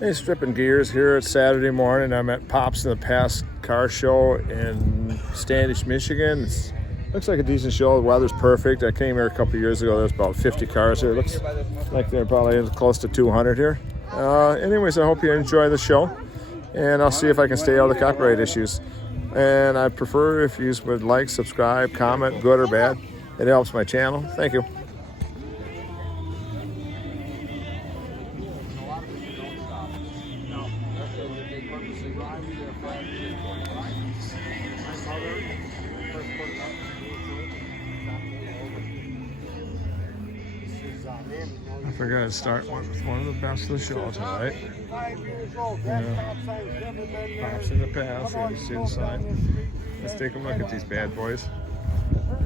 Hey, stripping gears here. It's Saturday morning. I'm at Pops in the Past car show in Standish, Michigan. Looks like a decent show. The weather's perfect. I came here a couple years ago. There's about 50 cars here. Looks like they're probably close to 200 here. Anyways, I hope you enjoy the show, and I'll see if I can stay out of the copyright issues. And I prefer if you would like, subscribe, comment, good or bad. It helps my channel. Thank you. I forgot to start with one of the best of the show tonight. Pops in the Past. You see the sign. Let's take a look at these bad boys.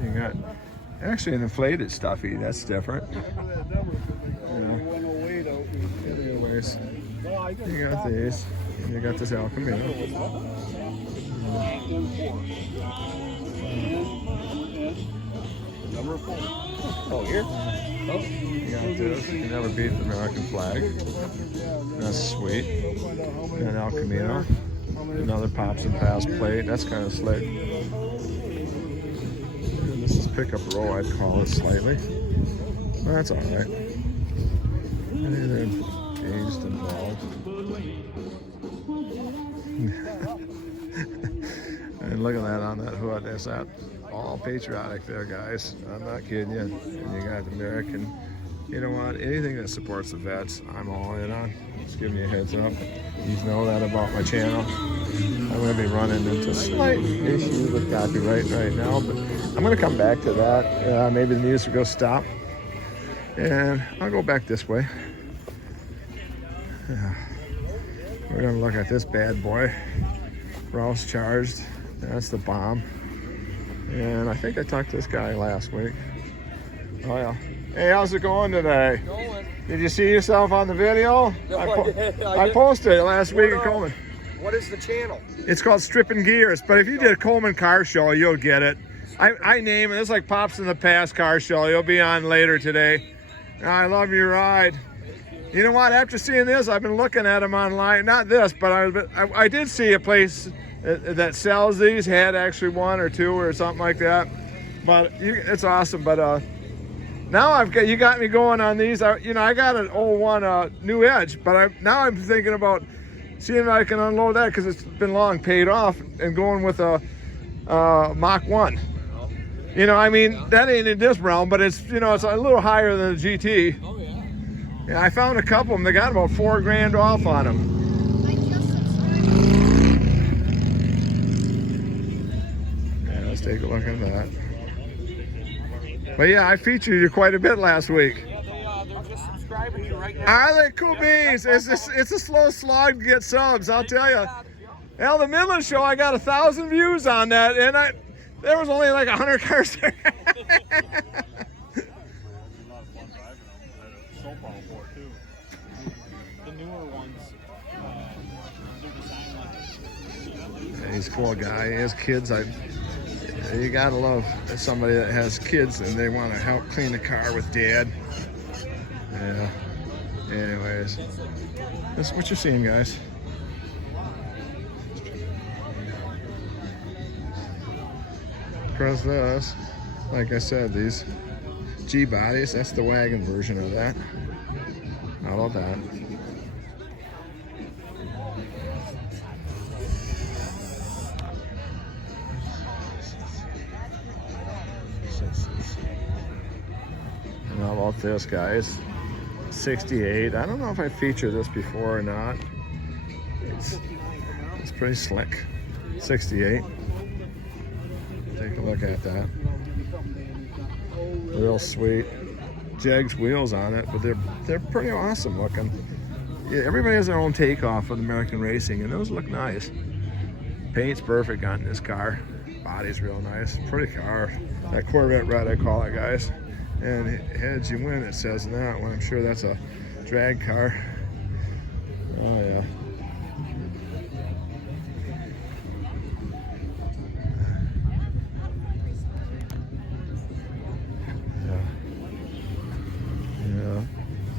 You got actually an inflated stuffy. That's different. Anyways, you got these. And you got this El Camino. Number 4. Oh, here? Oh. You got this. You can never beat the American flag. That's sweet. And El Camino. Another Pops and Past plate. That's kind of slick. And this is pickup row, I'd call it slightly. Well, that's alright. They're engaged involved. And look at that on that hood. There's that. All patriotic there, guys. I'm not kidding you. And you got the American. You know what? Anything that supports the vets, I'm all in on. Just giving you a heads up. You know that about my channel. I'm going to be running into slight issues with copyright right now, but I'm going to come back to that. Maybe the music will stop. And I'll go back this way. We're going to look at this bad boy. Rouse charged. That's the bomb. And I think I talked to this guy last week. Oh yeah. Hey, how's it going today? Going. Did you see yourself on the video? No, I posted it last week at Coleman. What is the channel? It's called Stripping Gears, but if you did a Coleman car show, you'll get it. I name it. It's like Pops in the Past car show. You'll be on later today. I love your ride. You know what? After seeing this, I've been looking at them online. Not this, but I did see a place that sells these. Had actually one or two or something like that. But it's awesome. But now you got me going on these. I got an 01 New Edge, but now I'm thinking about seeing if I can unload that because it's been long paid off and going with a Mach 1. You know, I mean, that ain't in this realm, but it's, it's a little higher than the GT. Oh, yeah. Yeah, I found a couple of them. They got about $4,000 off on them. Yeah, let's take a look at that. But yeah, I featured you quite a bit last week. Yeah, they're just subscribing to you right now. Are they cool beans? It's a slow slog to get subs, I'll tell you. Well, the Midland show, I got 1,000 views on that, and there was only like 100 cars there. The newer ones do design like Yeah, he's a cool guy. He has kids. You gotta love somebody that has kids and they want to help clean the car with dad. Yeah. Anyways, that's what you're seeing, guys. Press this. Like I said, these G bodies. That's the wagon version of that. How about that? And how about this, guys? 68. I don't know if I featured this before or not. It's pretty slick. 68. Take a look at that. Real sweet. Jegs wheels on it, but they're pretty awesome looking. Yeah, everybody has their own takeoff of American racing, and those look nice. Paint's perfect on this car. Body's real nice. Pretty car. That Corvette red, I call it, guys. And heads you win, it says in that one. I'm sure that's a drag car. Oh yeah.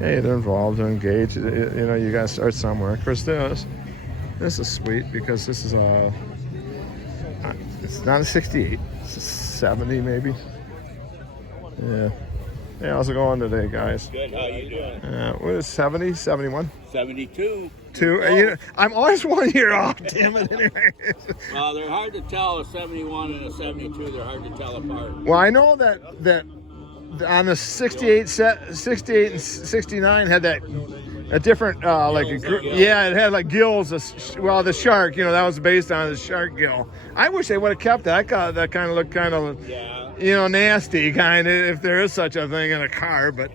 Hey, they're involved, they're engaged. You know, you gotta start somewhere. Of course, this is sweet because this is it's not a 68, it's a 70 maybe. Yeah. Hey, how's it going today, guys? Good. How you doing? What is 70, 71? 72. Two. You know, I'm always 1 year off. Damn it. Anyway. They're hard to tell. A 71 and a 72. They're hard to tell apart. Well, I know that on the 68 and 69 had that a different yeah, it had like gills. Well, the shark, you know, that was based on the shark gill. I wish they would have kept that. That kind of looked kind of, Yeah. you know, nasty kind of, if there is such a thing in a car. But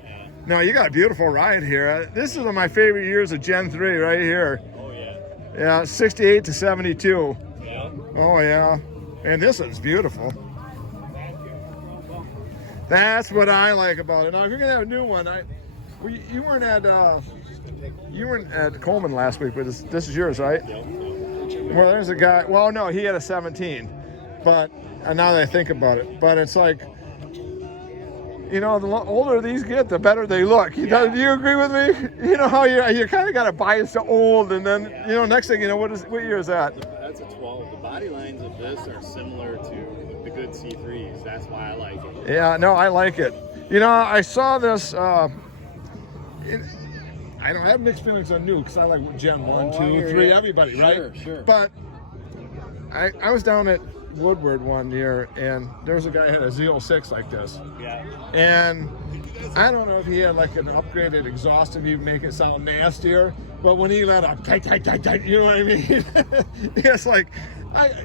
no, you got a beautiful ride here. This is one of my favorite years of Gen 3 right here. Oh yeah. Yeah, 68 to 72. Yeah. Oh yeah, and this is beautiful. That's what I like about it. Now, if you're gonna have a new one, you weren't at Coleman last week, but this is yours, right? Yep. Well, there's a guy. Well, no, he had a 17, but now that I think about it, but it's like, you know, the older these get, the better they look. Do you agree with me? You know how you kind of got a bias to old, and then you know, next thing you know, what year is that? That's a 12. The body lines of this are similar to the good C3s. That's why I like it. Yeah, no, I like it. You know, I saw this. I don't have mixed feelings on new because I like Gen 1, 2, 3, everybody, right? Sure. But I was down at Woodward one year, and there was a guy who had a Z06 like this. Yeah. And I don't know if he had like an upgraded exhaust to make it sound nastier, but when he let up, tight, you know what I mean? It's like,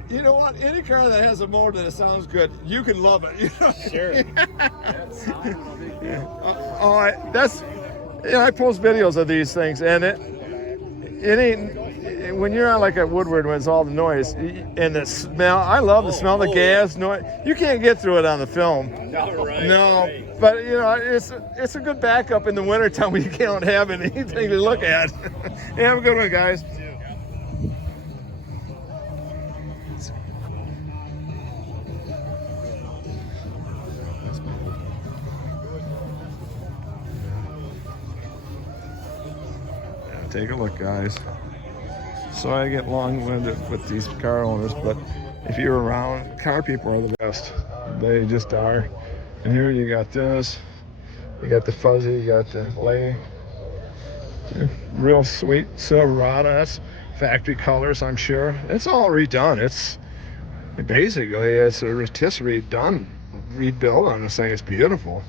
you know what? Any car that has a motor that sounds good, you can love it. You know? Sure. That's, you know, I post videos of these things, and it ain't, when you're on like a Woodward when it's all the noise and the smell. I love the smell of the gas noise. You can't get through it on the film. Right. But you know, it's a good backup in the wintertime when you can't have anything to look at. Yeah, have a good one, guys. Take a look, guys. So I get long-winded with these car owners, but if you're around, car people are the best. They just are. And here you got this. You got the fuzzy, you got the lay. Real sweet Silverado. That's factory colors, I'm sure. It's all redone. It's a rotisserie redone, rebuilt on this thing. It's beautiful.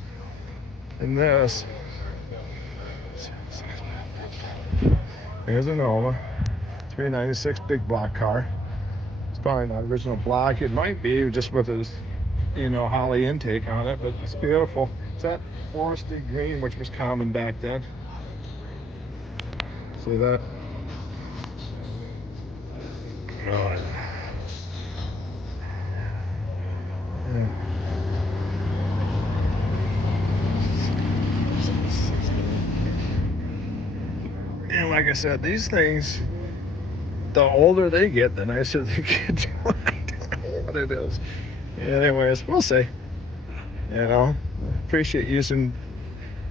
And this. Here's a Nova, 396 big block car. It's probably not original block. It might be just with his, you know, Holly intake on it, but it's beautiful. It's that forested green, which was common back then. See that? Oh, yeah. And like I said, these things, the older they get, the nicer they get. I don't know what it is. Anyways, we'll see. You know, appreciate you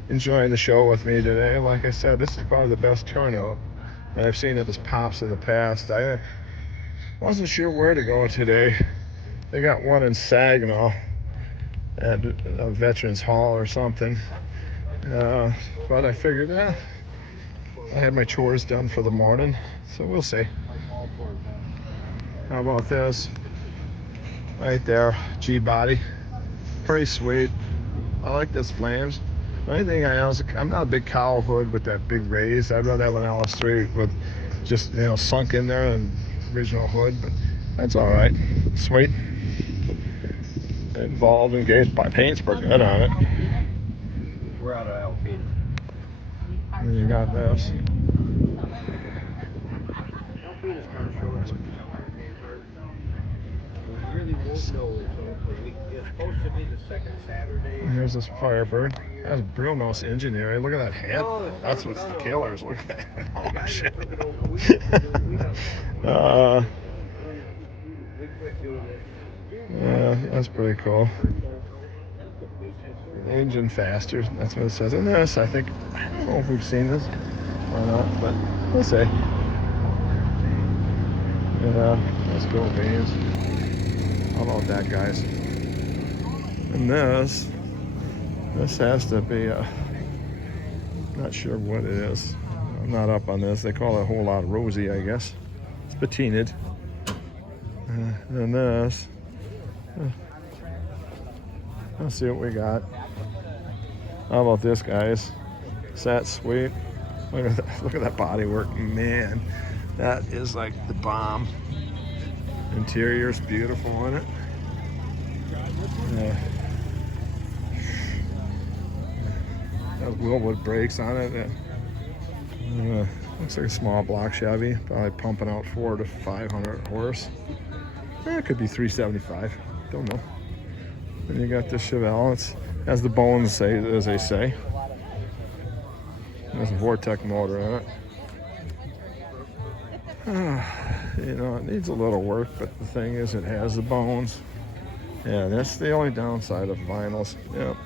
enjoying the show with me today. Like I said, this is probably the best turnout I've seen of his pops in the past. I wasn't sure where to go today. They got one in Saginaw at a Veterans Hall or something. But I figured, I had my chores done for the morning, so we'll see. How about this? Right there, G-body. Pretty sweet. I like this flames. The only thing I'm not a big cowl hood with that big raise. I'd rather have an LS3 with just, you know, sunk in there and original hood, but that's all right. Sweet. Involved, engaged by paint's pretty good on it. We're out of LP. And you got this. And here's this Firebird. That's a real nice engine there. Look at that head. That's what's the killers. Look at that. Oh shit. Yeah, that's pretty cool. engine faster. That's what it says. And this, I think, I don't know if we've seen this or not, but we'll see. Yeah, let's go, beans. How about that, guys? And this has to be not sure what it is. I'm not up on this. They call it a whole lot of rosy, I guess. It's patinaed. And this, let's see what we got. How about this, guys? Is that sweet? Look at that, look at that body work, man. That is like the bomb. Interior's beautiful on it. Has Willwood brakes on it. Looks like a small block Chevy, probably pumping out 400 to 500 horse. It could be 375. Don't know. And you got this Chevelle. It has the bones, say, as they say. There's a Vortec motor in it. You know, it needs a little work, but the thing is, it has the bones. Yeah, that's the only downside of vinyls. Yeah.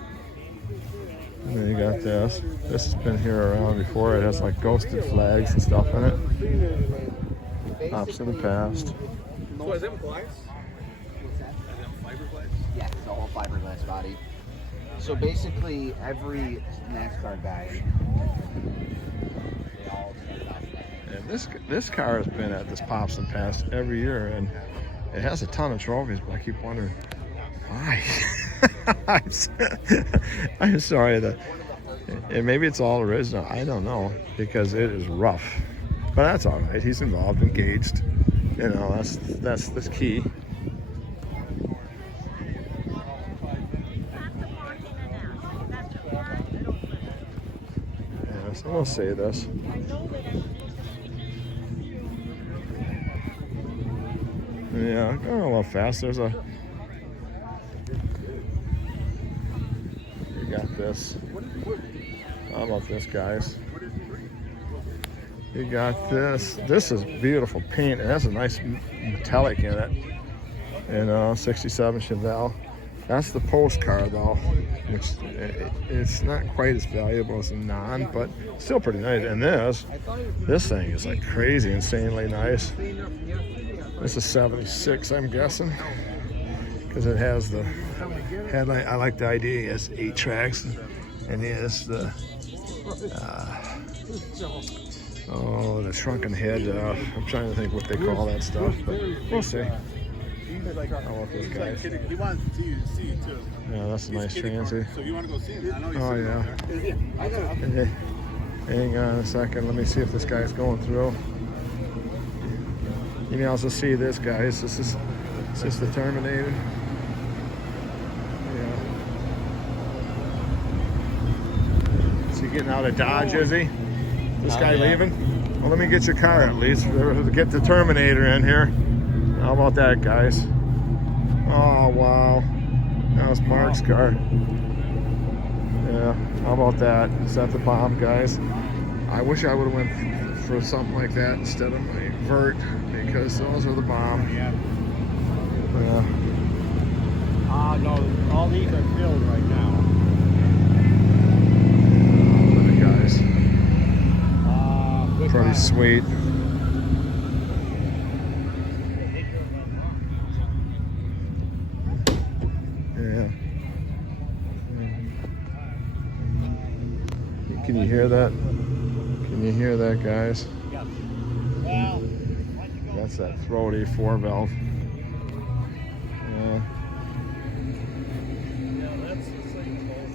And then you got this. This has been here around before. It has like ghosted flags and stuff in it. Hops in the past. So is it glass? Yeah, it's a whole fiberglass body. So basically, every NASCAR guy. And this car has been at this Pops and Pass every year, and it has a ton of trophies. But I keep wondering why. I'm sorry that. And maybe it's all original. I don't know, because it is rough. But that's all right. He's involved, engaged. You know, that's the key. Yeah, so we'll say this. Yeah, going a little fast. There's a. You got this. How about this, guys? You got this. This is beautiful paint. It has a nice metallic in it. You know, 67 Chevelle. That's the postcard, though, which it's not quite as valuable as a non, but still pretty nice. And this thing is like crazy, insanely nice. This is 76, I'm guessing, because it has the headlight. I like the idea. It has 8 tracks, and it has the the shrunken head. I'm trying to think what they call that stuff, but we'll see. I want this guy. He wants to see you too. Yeah, that's a nice transy. So you want to go see him? I know Oh yeah. Hang on a second. Let me see if this guy's going through. You can also see this, guys. This is the Terminator. Yeah. Is he getting out of Dodge? Is he? This guy leaving? Well, let me get your car at least. Get the Terminator in here. How about that, guys? Oh, wow. That was Mark's car. Yeah, how about that? Is that the bomb, guys? I wish I would have went for something like that instead of my Vert, because those are the bomb. Yeah. Yeah. No, all these are filled right now. Look at guys. Pretty sweet. Yeah. Can you hear that? Can you hear that, guys? That's that throaty 4-valve. Yeah.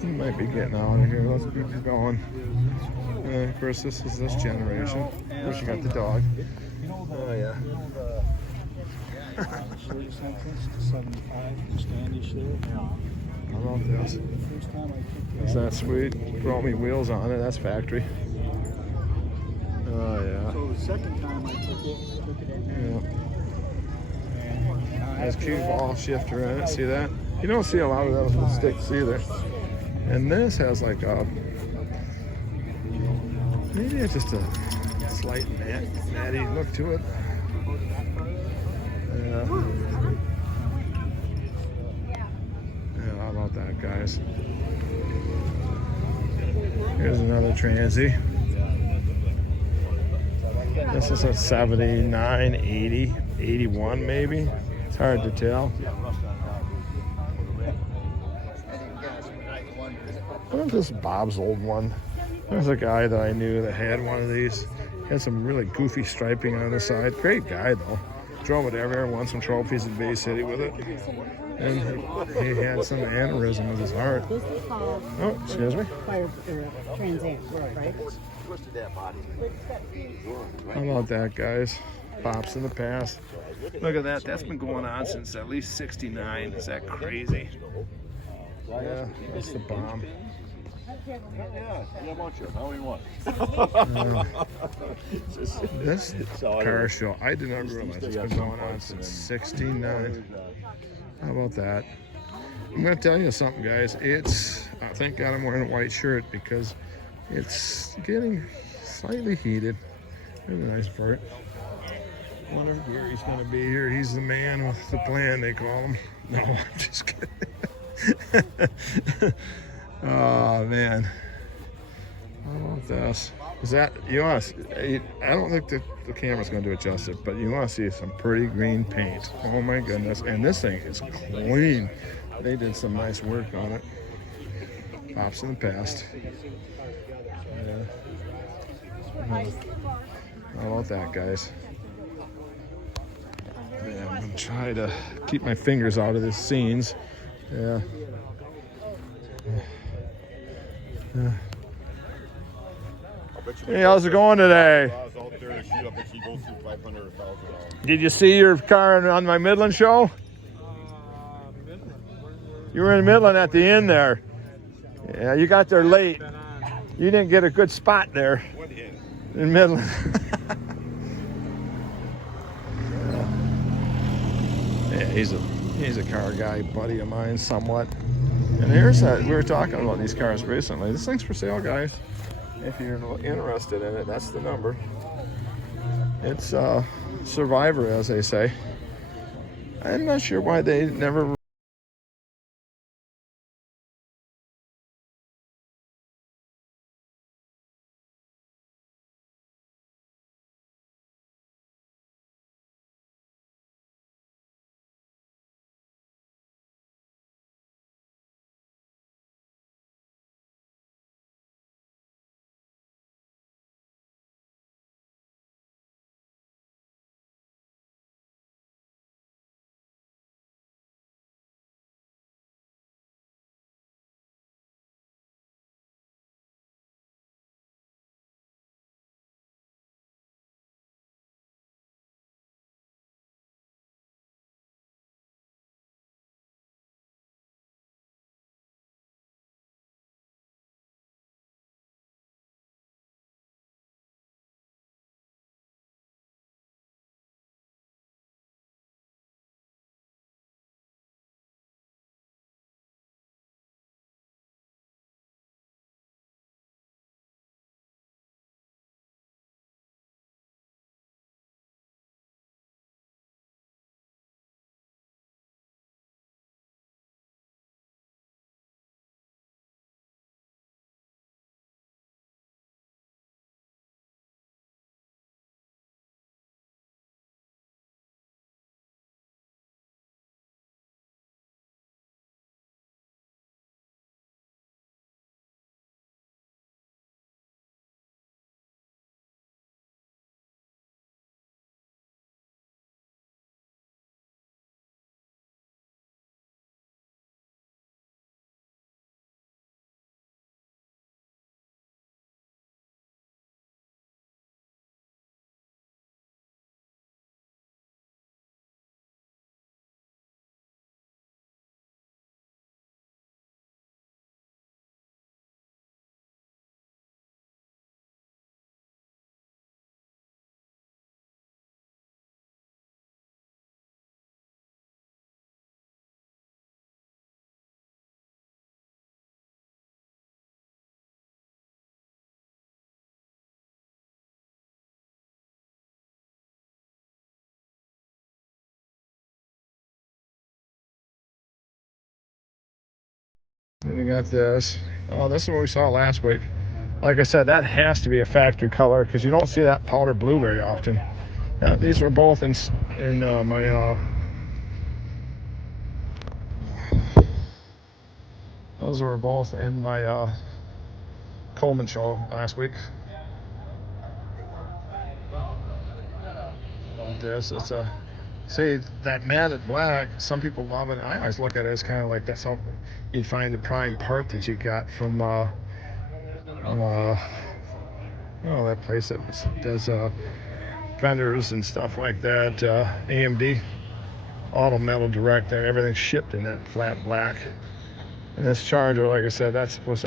He might be getting out of here. Let's keep going. Of course, this is this generation. Of course, you got the dog. Oh, yeah. Standish there. How about this? Is that sweet? Brought me wheels on it. That's factory. Oh, yeah. So the second time I took it Yeah. Has cube ball shifter in it. See that? You don't see a lot of those with sticks either. And this has like a, maybe it's just a slight matty look to it. Yeah. Yeah, How about that, guys? Here's another Transy. This is a 79, 80, 81 maybe. It's hard to tell. What is this Bob's old one? There's a guy that I knew that had one of these. Had some really goofy striping on the side. Great guy though. Drove it everywhere, won some trophies in Bay City with it. And he had some aneurysm with his heart. This is called Oh, excuse me. fire Trans Am, right? How about that, guys? Pops in the past. Look at that. That's been going on since at least 69. Is that crazy? Yeah, that's the bomb. This car show, I did not realize it's been going on since 69. How about that? I'm going to tell you something, guys. I thank God I'm wearing a white shirt because it's getting slightly heated. Really nice part. Wonder if Gary's going to be here. He's the man with the plan, they call him. No, I'm just kidding. Oh, man. How about this? Is that, you want to, I don't think the camera's going to do it justice, but you want to see some pretty green paint. Oh, my goodness. And this thing is clean. They did some nice work on it. Pops in the past. Yeah. How about that, guys? Yeah, I'm going to try to keep my fingers out of the scenes. Yeah. Hey, how's it going today? Did you see your car on my Midland show? You were in Midland at the end there. Yeah, you got there late. You didn't get a good spot there in Midland. Yeah, he's a car guy, buddy of mine, somewhat. And here's that. We were talking about these cars recently. This thing's for sale, guys. If you're interested in it, that's the number. It's Survivor, as they say. I'm not sure why they never And you got this. Oh, this is what we saw last week. Like I said, that has to be a factory color because you don't see that powder blue very often. These were both in my. Those were both in my Coleman show last week. This it's a see that matted black. Some people love it. I always look at it as kind of like that's how you'd find the prime part that you got from that place that does fenders and stuff like that. AMD Auto Metal Direct. There, everything's shipped in that flat black. And this Charger, like I said, I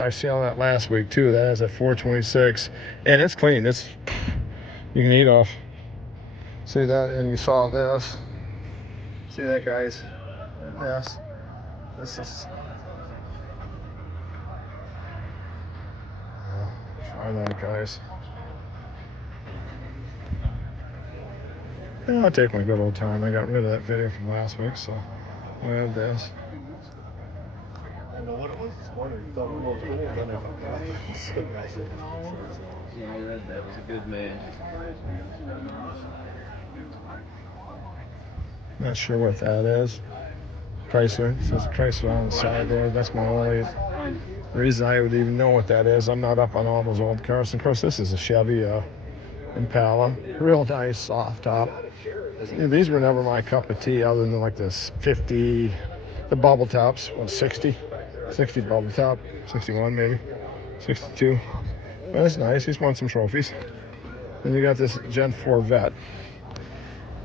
saw that last week too. That has a 426, and it's clean. You can eat off. See that, and you saw this. See that, guys? Yes. This is. Try that, guys. Yeah, I'll take my good old time. I got rid of that video from last week, so I have this. I know what it was this morning. You thought we were Yeah, that was a good man. Not sure what that is. Chrysler. It says Chrysler on the side there. That's my only reason I would even know what that is. I'm not up on all those old cars. Of course, this is a Chevy Impala. Real nice, soft top. These were never my cup of tea other than like this 50, the bubble tops was 60 bubble top, 61 maybe, 62. But it's nice. He's won some trophies. Then you got this Gen 4 Vet.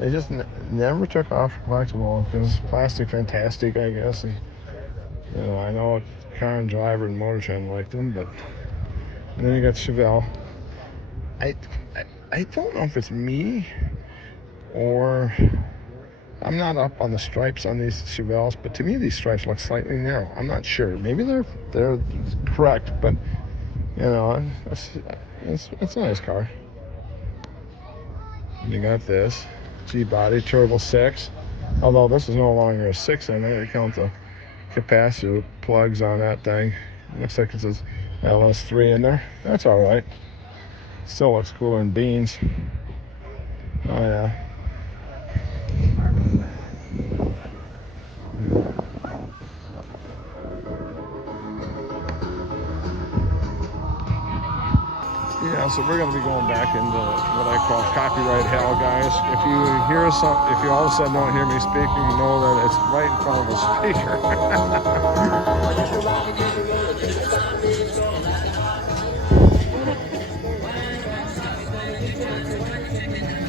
They just never took off collectible because plastic fantastic, I guess. And, I know Car and Driver and Motor Trend liked them, but and then you got Chevelle. I don't know if it's me or I'm not up on the stripes on these Chevelles, but to me these stripes look slightly narrow. I'm not sure. Maybe they're correct, but it's a nice car. You got this G-Body Turbo 6, although this is no longer a 6 in it. I count the capacitor plugs on that thing. Looks like it says LS3 in there. That's all right. Still looks cooler than beans. Oh yeah. Yeah, so we're going to be going back into what I call copyright hell, guys. If you all of a sudden don't hear me speaking, know that it's right in front of a speaker.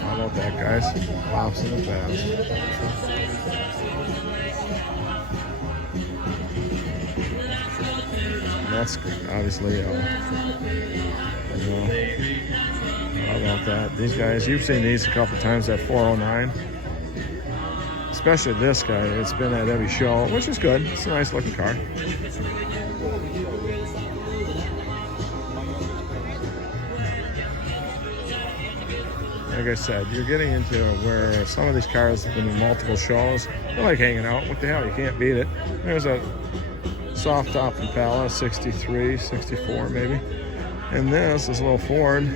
How about that, guys? Pops in the past. That's obviously, how about that? These guys, you've seen these a couple times, that 409. Especially this guy, it's been at every show, which is good. It's a nice looking car. Like I said, you're getting into where some of these cars have been in multiple shows. They're like hanging out. What the hell? You can't beat it. There's a soft top Impala, 63, 64 maybe. And this is a little Ford.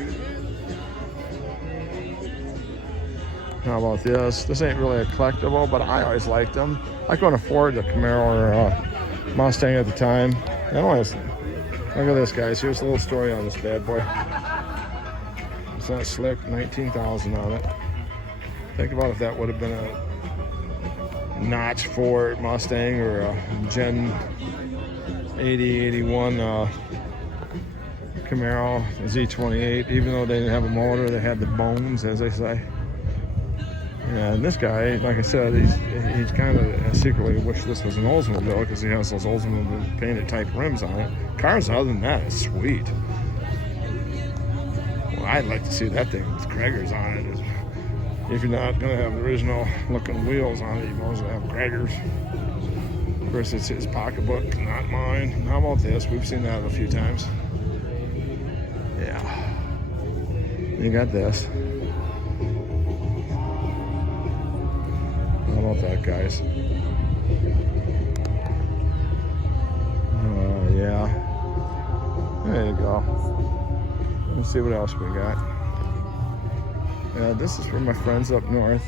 How about this? This ain't really a collectible, but I always liked them. I couldn't afford the Camaro or Mustang at the time. Anyways, look at this, guys. Here's a little story on this bad boy. It's not slick, 19,000 on it. Think about if that would have been a notch Ford Mustang or a Gen 80, 81 Camaro Z28. Even though they didn't have a motor, they had the bones, as they say. And this guy, like I said, he's kind of secretly wish this was an Oldsmobile because he has those Oldsmobile painted type rims on it. Cars other than that is sweet. Well, I'd like to see that thing with Craigers on it. If you're not going to have the original looking wheels on it, you might as well have Craigers. Of course, it's his pocketbook, not mine. How about this? We've seen that a few times. Yeah. You got this. How about that, guys? Yeah. There you go. Let's see what else we got. Yeah, this is for my friends up north.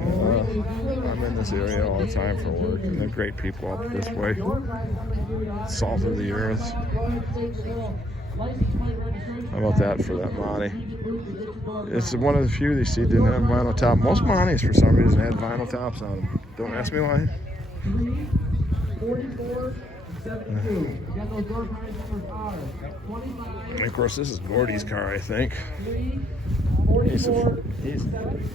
I'm in this area all the time for work, and they're great people up this way. Salt of the earth. How about that for that Monty? It's one of the few they see didn't have vinyl top. Most Monties, for some reason, had vinyl tops on them. Don't ask me why. And of course, this is Gordy's car, I think.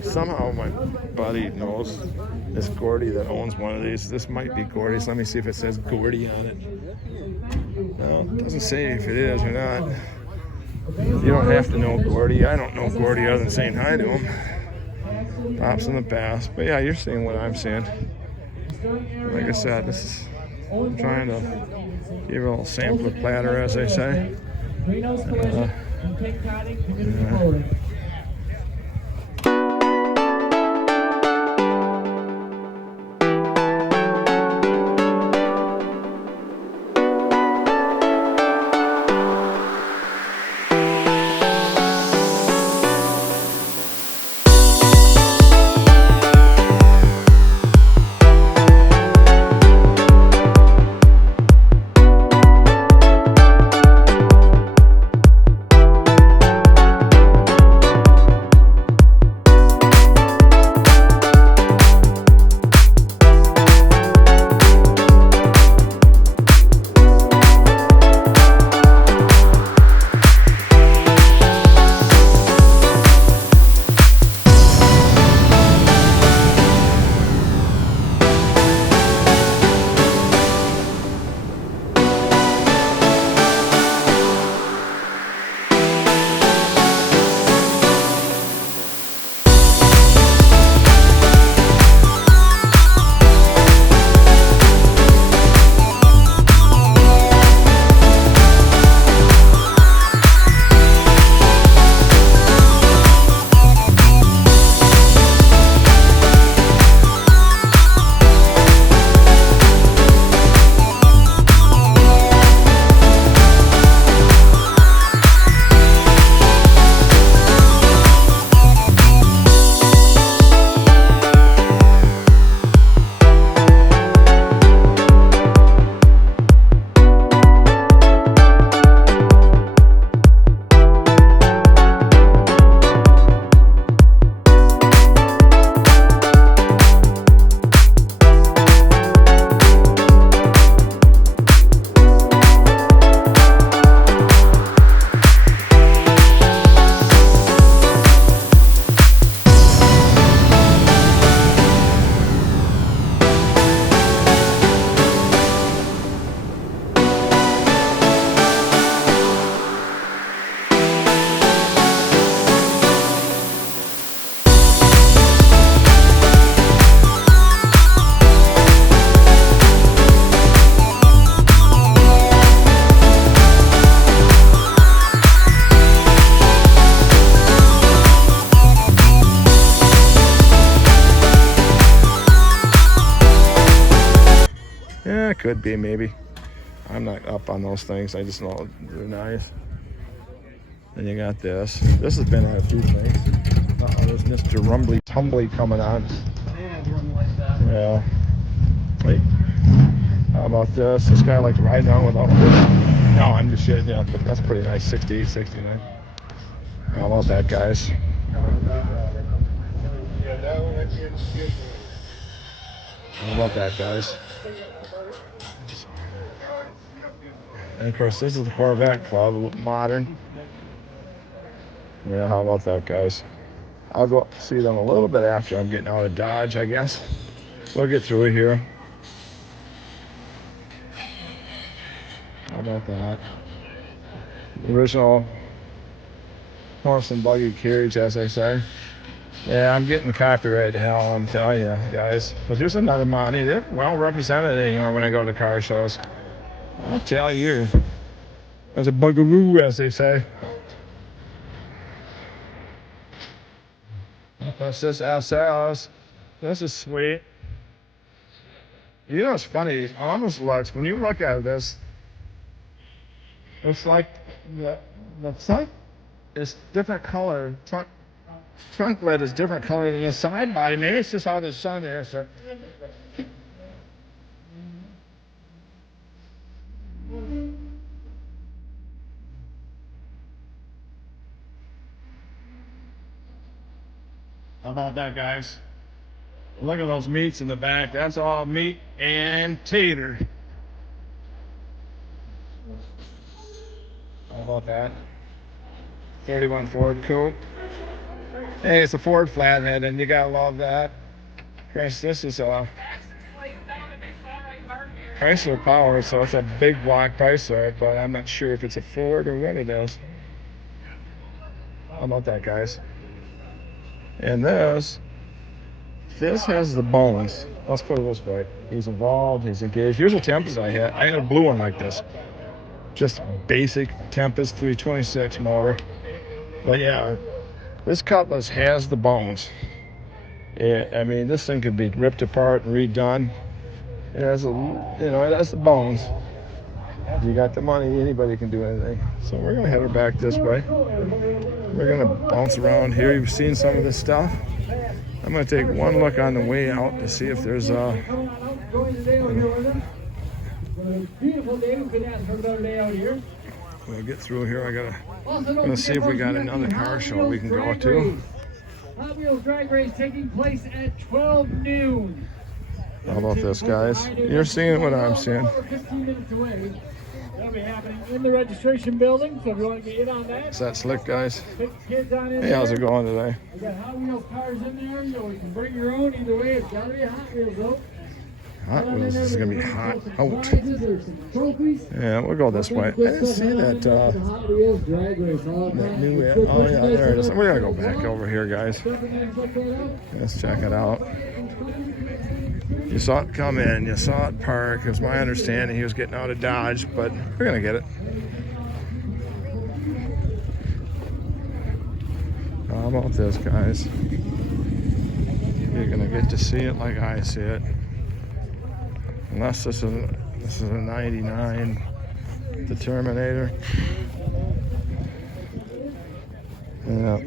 Somehow my buddy knows it's Gordy that owns one of these. This might be Gordy's. Let me see if it says Gordy on it. No, it doesn't say if it is or not. You don't have to know Gordy. I don't know Gordy other than saying hi to him. Pops in the past. But yeah, you're seeing what I'm seeing. Like I said, I'm trying to give a little sampler platter, as they say. Yeah. Yeah, it could be, maybe. I'm not up on those things. I just know they're nice. Then you got this. This has been on a few things. There's Mr. Rumbly Tumbly coming on. Yeah. Wait. How about this? This guy like riding on without. No, I'm just shitting. Yeah, but that's pretty nice. 68, 69. How about that, guys? How about that, guys? And of course, this is the Corvette Club, modern. Yeah, how about that, guys? I'll go see them a little bit after I'm getting out of Dodge, I guess. We'll get through it here. How about that? Original horse and buggy carriage, as they say. Yeah, I'm getting copyright hell, I'm telling you, guys. But there's another Monty. They're well represented, when I go to car shows. I'll tell you. There's a bugaroo, as they say. That's just ourselves. This is sweet. You know, it's funny. It almost looks, when you look at this, Looks like the front is different color. Front lid is different color than the side body. Maybe it's just how the sun is. Or... How about that, guys? Look at those meats in the back. That's all meat and tater. How about that? 31 Ford coupe. Hey, it's a Ford flathead, and you gotta love that. Chris, this is a Chrysler Power, so it's a big block Chrysler, but I'm not sure if it's a Ford or what it is. How about that, guys? And this has the bones. Let's put it this way. He's involved, he's engaged. Here's a Tempest I had. I had a blue one like this. Just basic Tempest 326 motor. But yeah, this Cutlass has the bones. I mean, this thing could be ripped apart and redone. It has it has the bones. If you got the money, anybody can do anything. So we're gonna head her back this way. We're gonna bounce around here. You've seen some of this stuff. I'm gonna take one look on the way out to see if there's Beautiful day. We couldn't ask for a better day out here. We'll get through here. I'm gonna see if we got another car show we can go to. Hot Wheels Drag Race taking place at 12 noon. How about this, guys? You're seeing what I'm seeing. 15 minutes away. That'll be happening in the registration building, so if you want to get in on that. Is that slick, guys? Pick the kids on in Hey, how's it there. going today? We got Hot Wheels cars in there, so you can bring your own. Either way, it's got to be a Hot Wheels though. Hot Wheels is gonna be hot out. There's some trophies. Yeah, we'll go this way. I didn't see that Hot Wheels Drag Race. that new. Oh yeah, there it is. We're gonna go back over here, guys. Let's check it out. You saw it come in. You saw it park. It was my understanding he was getting out of Dodge, but we're gonna get it. How about this, guys? You're gonna get to see it like I see it. Unless this is a 99, the Terminator. Yeah.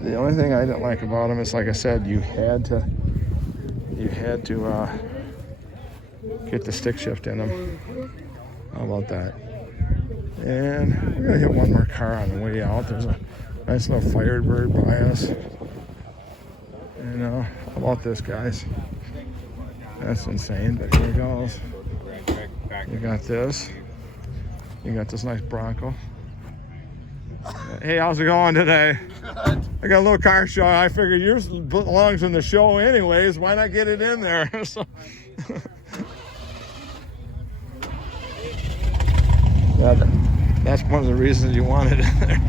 The only thing I didn't like about him is, like I said, you had to get the stick shift in them. How about that? And we're gonna hit one more car on the way out. There's a nice little Firebird by us. How about this, guys? That's insane, but here it goes. You got this. You got this nice Bronco. Hey, how's it going today? I got a little car show. I figured yours belongs in the show anyways. Why not get it in there? So, that's one of the reasons you wanted it in there.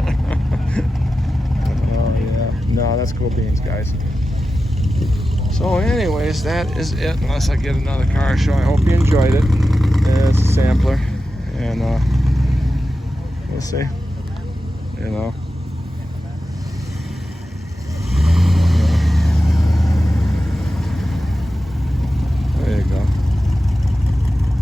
Oh, yeah. No, that's cool beans, guys. So anyways, that is it, unless I get another car show. I hope you enjoyed it. It's a sampler, and we'll see.